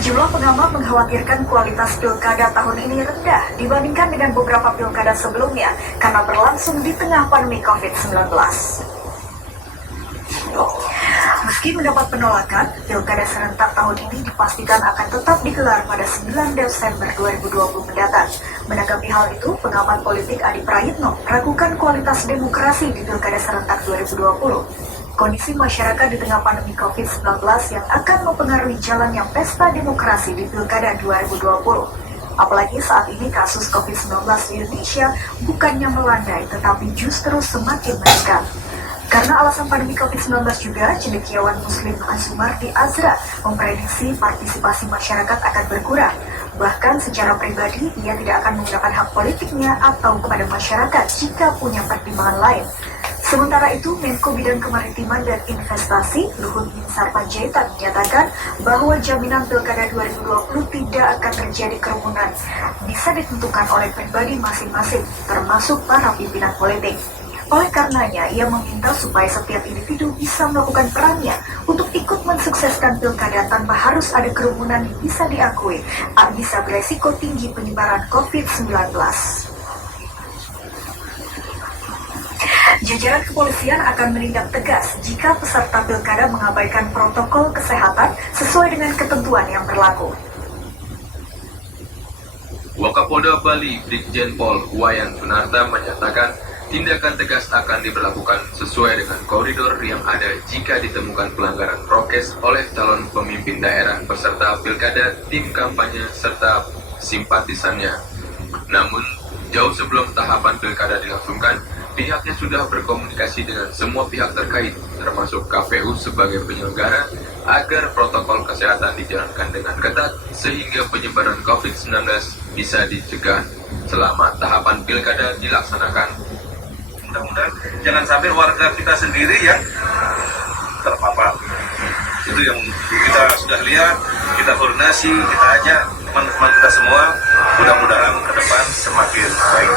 Sejumlah pengamat mengkhawatirkan kualitas pilkada tahun ini rendah dibandingkan dengan beberapa pilkada sebelumnya karena berlangsung di tengah pandemi COVID-19. Meski mendapat penolakan, pilkada serentak tahun ini dipastikan akan tetap digelar pada 9 Desember 2020 mendatang. Menanggapi hal itu, pengamat politik Adi Prayitno meragukan kualitas demokrasi di pilkada serentak 2020. Kondisi masyarakat di tengah pandemi COVID-19 yang akan mempengaruhi jalannya pesta demokrasi di pilkada 2020. Apalagi saat ini kasus COVID-19 di Indonesia bukannya melandai tetapi justru semakin meningkat. Karena alasan pandemi COVID-19 juga, cendekiawan Muslim Azumardi Azra memprediksi partisipasi masyarakat akan berkurang. Bahkan secara pribadi, ia tidak akan menggunakan hak politiknya atau kepada masyarakat jika punya pertimbangan lain. Sementara itu, Menko Bidang Kemaritiman dan Investasi Luhut Binsar Panjaitan menyatakan bahwa jaminan Pilkada 2020 tidak akan terjadi kerumunan bisa ditentukan oleh pribadi masing-masing, termasuk para pimpinan politik. Oleh karenanya, ia meminta supaya setiap individu bisa melakukan perannya untuk ikut mensukseskan pilkada tanpa harus ada kerumunan yang bisa diakui bisa beresiko tinggi penyebaran COVID-19. Jajaran kepolisian akan menindak tegas jika peserta pilkada mengabaikan protokol kesehatan sesuai dengan ketentuan yang berlaku. Wakapolda Bali Brigjen Pol Wayan Sunarta menyatakan tindakan tegas akan diberlakukan sesuai dengan koridor yang ada jika ditemukan pelanggaran prokes oleh calon pemimpin daerah peserta pilkada, tim kampanye, serta simpatisannya. Namun, jauh sebelum tahapan pilkada dilangsungkan, pihaknya sudah berkomunikasi dengan semua pihak terkait, termasuk KPU sebagai penyelenggara, agar protokol kesehatan dijalankan dengan ketat sehingga penyebaran COVID-19 bisa dicegah selama tahapan pilkada dilaksanakan. Mudah-mudahan jangan sampai warga kita sendiri yang terpapar. Itu yang kita sudah lihat, kita koordinasi, kita ajak teman-teman kita semua, mudah-mudahan ke depan semakin baik.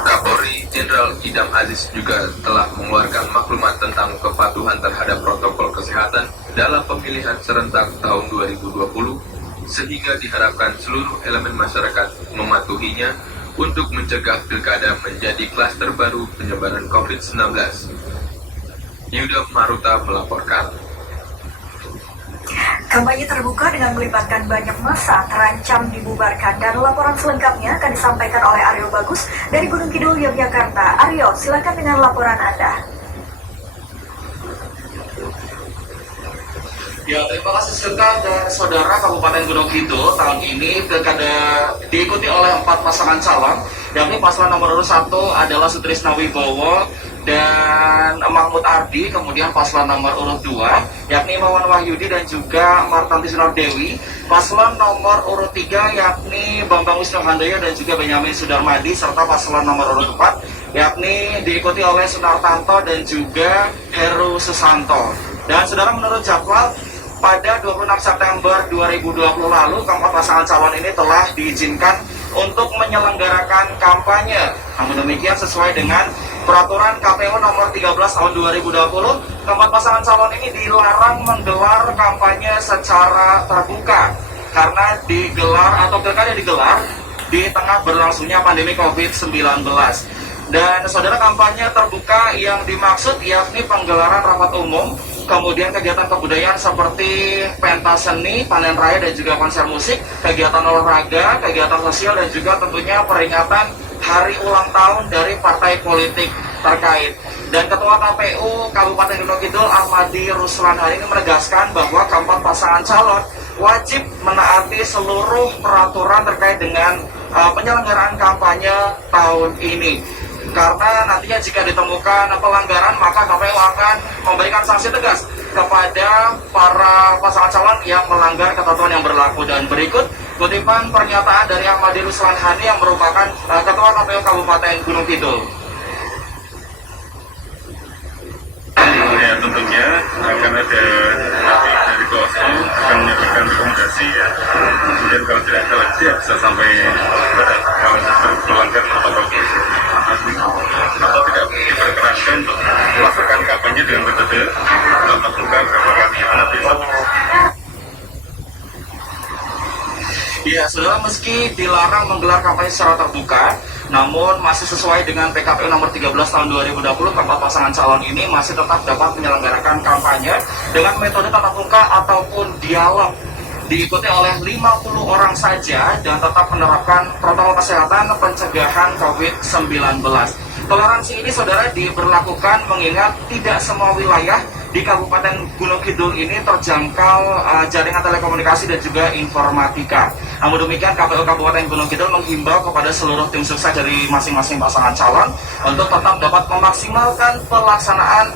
Kapolri Jenderal Idam Aziz juga telah mengeluarkan maklumat tentang kepatuhan terhadap protokol kesehatan dalam pemilihan serentak tahun 2020, sehingga diharapkan seluruh elemen masyarakat mematuhinya untuk mencegah pilkada menjadi klaster baru penyebaran COVID-19. Yuda Maruta melaporkan. Kampanye terbuka dengan melibatkan banyak massa terancam dibubarkan, dan laporan selengkapnya akan disampaikan oleh Aryo Bagus dari Gunung Kidul, Yogyakarta. Aryo, silakan dengan laporan Anda. Ya, terima kasih Silka dan saudara. Kabupaten Gunung Kidul tahun ini pilkada diikuti oleh 4 pasangan calon, yakni pasangan nomor urut 1 adalah Sutrisna Wibowo dan Mahmud Ardi, kemudian paslon nomor urut 2 yakni Mawan Wahyudi dan juga Martanti Sunardewi, paslon nomor urut 3 yakni Bambang Wisnu Handoyo dan juga Benyamin Sudarmadi, serta paslon nomor urut 4 yakni diikuti oleh Sunartanto dan juga Heru Susanto. Dan saudara, menurut jadwal pada 26 September 2020 lalu, keempat pasangan calon ini telah diizinkan untuk menyelenggarakan kampanye. Namun demikian, sesuai dengan peraturan KPU nomor 13 tahun 2020, keempat pasangan calon ini dilarang menggelar kampanye secara terbuka karena digelar atau pilkada digelar di tengah berlangsungnya pandemi COVID-19. Dan saudara, kampanye terbuka yang dimaksud yakni penggelaran rapat umum, kemudian kegiatan kebudayaan seperti pentas seni, panen raya, dan juga konser musik, kegiatan olahraga, kegiatan sosial, dan juga tentunya peringatan hari ulang tahun dari partai politik terkait. Dan Ketua KPU Kabupaten Gunung Kidul Ahmadi Ruslan hari ini menegaskan bahwa keempat pasangan calon wajib menaati seluruh peraturan terkait dengan penyelenggaraan kampanye tahun ini. Karena nantinya jika ditemukan pelanggaran, maka KPU akan memberikan sanksi tegas kepada para pasangan calon yang melanggar ketentuan yang berlaku. Dan berikut kutipan pernyataan dari Ahmadi Ruslan Hani yang merupakan Ketua KPU Kabupaten Gunung Kidul. Ya, tentunya akan ada nanti dari Bawaslu akan menyampaikan rekomendasi ya. Kemudian kalau tidak ada lagi ya bisa sampai pada kalau melanggar protokol kesehatan atau tidak diperkenankan untuk melakukan kampanye dengan metode tatap muka beberapa kali nanti. Ya, saudara, meski dilarang menggelar kampanye secara terbuka, namun masih sesuai dengan PKPU nomor 13 tahun 2020, keempat pasangan calon ini masih tetap dapat menyelenggarakan kampanye dengan metode tatap muka ataupun dialog. Diikuti oleh 50 orang saja dan tetap menerapkan protokol kesehatan pencegahan COVID-19. Toleransi ini, saudara, diberlakukan mengingat tidak semua wilayah di Kabupaten Gunung Kidul ini terjangkau jaringan telekomunikasi dan juga informatika. Namun demikian, KPU Kabupaten Gunung Kidul menghimbau kepada seluruh tim sukses dari masing-masing pasangan calon untuk tetap dapat memaksimalkan pelaksanaan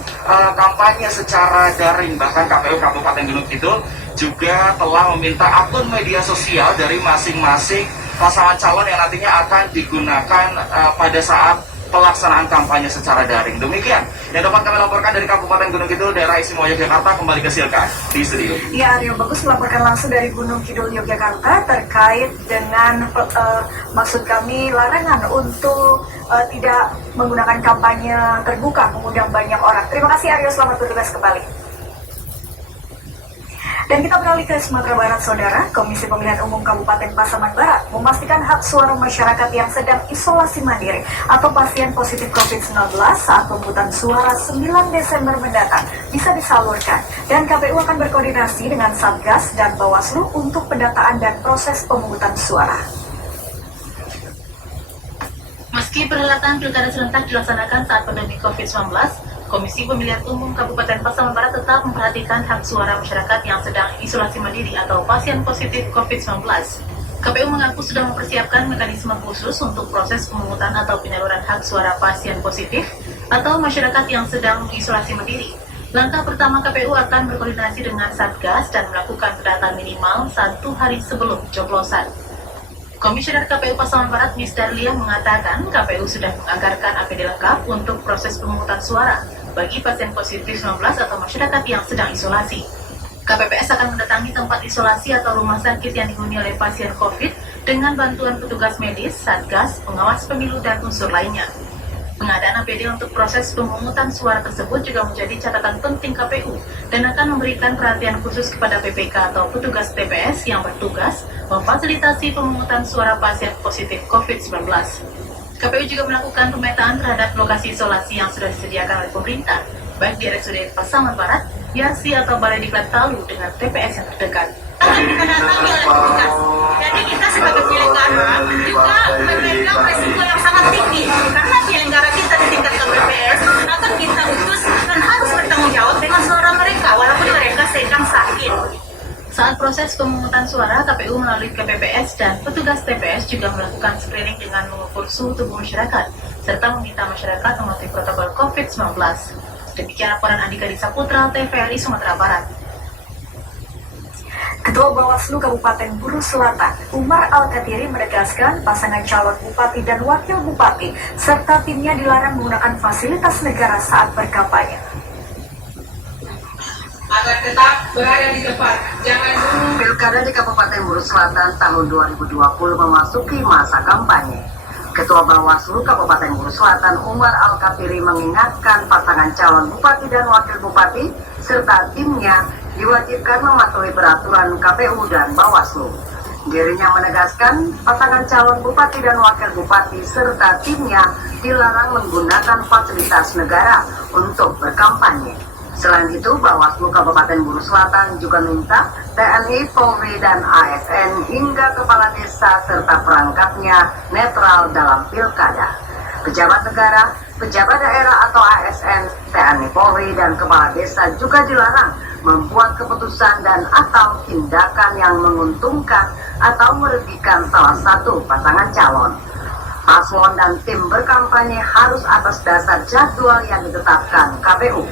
kampanye secara daring. Bahkan KPU Kabupaten Gunung Kidul juga telah meminta akun media sosial dari masing-masing pasangan calon yang nantinya akan digunakan pada saat pelaksanaan kampanye secara daring. Demikian yang dapat kami laporkan dari Kabupaten Gunung Kidul, daerah istimewa Yogyakarta. Kembali ke Silka di studio. Ya, Aryo Bagus melaporkan langsung dari Gunung Kidul, Yogyakarta terkait dengan maksud kami larangan untuk tidak menggunakan kampanye terbuka mengundang banyak orang. Terima kasih, Aryo, selamat bertugas kembali. Dan kita beralih ke Sumatera Barat, saudara. Komisi Pemilihan Umum Kabupaten Pasaman Barat memastikan hak suara masyarakat yang sedang isolasi mandiri atau pasien positif COVID-19 saat pemungutan suara 9 Desember mendatang bisa disalurkan. Dan KPU akan berkoordinasi dengan Satgas dan Bawaslu untuk pendataan dan proses pemungutan suara. Meski perhelatan pilkada serentak dilaksanakan saat pandemi COVID-19, Komisi Pemilihan Umum Kabupaten Pasaman Barat tetap memperhatikan hak suara masyarakat yang sedang isolasi mandiri atau pasien positif COVID-19. KPU mengaku sudah mempersiapkan mekanisme khusus untuk proses pemungutan atau penyaluran hak suara pasien positif atau masyarakat yang sedang isolasi mandiri. Langkah pertama, KPU akan berkoordinasi dengan Satgas dan melakukan pendataan minimal 1 hari sebelum coblosan. Komisioner KPU Pasaman Barat, Ms. Darlia, mengatakan KPU sudah menganggarkan APD lengkap untuk proses pemungutan suara bagi pasien positif 19 atau masyarakat yang sedang isolasi. KPPS akan mendatangi tempat isolasi atau rumah sakit yang dihuni oleh pasien COVID dengan bantuan petugas medis, Satgas, pengawas pemilu, dan unsur lainnya. Pengadaan APD untuk proses pemungutan suara tersebut juga menjadi catatan penting KPU dan akan memberikan perhatian khusus kepada PPK atau petugas TPS yang bertugas memfasilitasi pemungutan suara pasien positif COVID-19. KPU juga melakukan pemetaan terhadap lokasi isolasi yang sudah disediakan oleh pemerintah, baik di RSUD Pasaman Barat, Yarsi atau Balai Diklat Talu dengan TPS yang terdekat. Kita datangi oleh petugas. Jadi kita sebagai penyelenggara juga memegang resiko yang sangat tinggi karena penyelenggara kita di tingkat KPPS akan kita utus dan harus bertanggung jawab dengan suara mereka walaupun mereka sedang sakit. Saat proses pemungutan suara, KPU melalui KPPS dan petugas TPS juga melakukan screening dengan mengukur suhu tubuh masyarakat serta meminta masyarakat mematuhi protokol COVID-19. Demikian laporan Andika Disaputra, TVRI Sumatera Barat. Ketua Bawaslu Kabupaten Buru Selatan, Umar Al-Katiri, menegaskan pasangan calon bupati dan wakil bupati serta timnya dilarang menggunakan fasilitas negara saat berkampanye. Agar tetap berada di tempat, jangan dulu. Pilkada di Kabupaten Buru Selatan tahun 2020 memasuki masa kampanye. Ketua Bawaslu Kabupaten Buru Selatan, Umar Al-Katiri, mengingatkan pasangan calon bupati dan wakil bupati serta timnya diwajibkan mematuhi peraturan KPU dan Bawaslu. Dirinya menegaskan pasangan calon bupati dan wakil bupati serta timnya dilarang menggunakan fasilitas negara untuk berkampanye. Selain itu, Bawaslu Kabupaten Buru Selatan juga minta TNI, Polri, dan ASN hingga kepala desa serta perangkatnya netral dalam pilkada. Pejabat negara, pejabat daerah atau ASN, TNI, Polri, dan kepala desa juga dilarang membuat keputusan dan atau tindakan yang menguntungkan atau merugikan salah satu pasangan calon. Paslon dan tim berkampanye harus atas dasar jadwal yang ditetapkan KPU.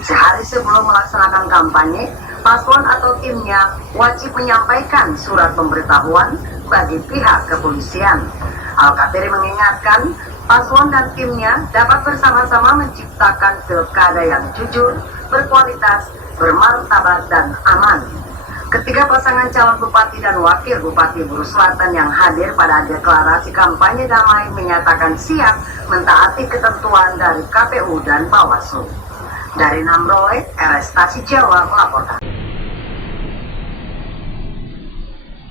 Sehari sebelum melaksanakan kampanye, paslon atau timnya wajib menyampaikan surat pemberitahuan bagi pihak kepolisian. Al-Katiri mengingatkan, paslon dan timnya dapat bersama-sama menciptakan pilkada yang jujur, berkualitas, bermartabat, dan aman. Ketiga pasangan calon bupati dan wakil bupati Buru Selatan yang hadir pada deklarasi kampanye damai menyatakan siap mentaati ketentuan dari KPU dan Bawaslu. Dari Namroe, RS Stasi Jawa melaporkan.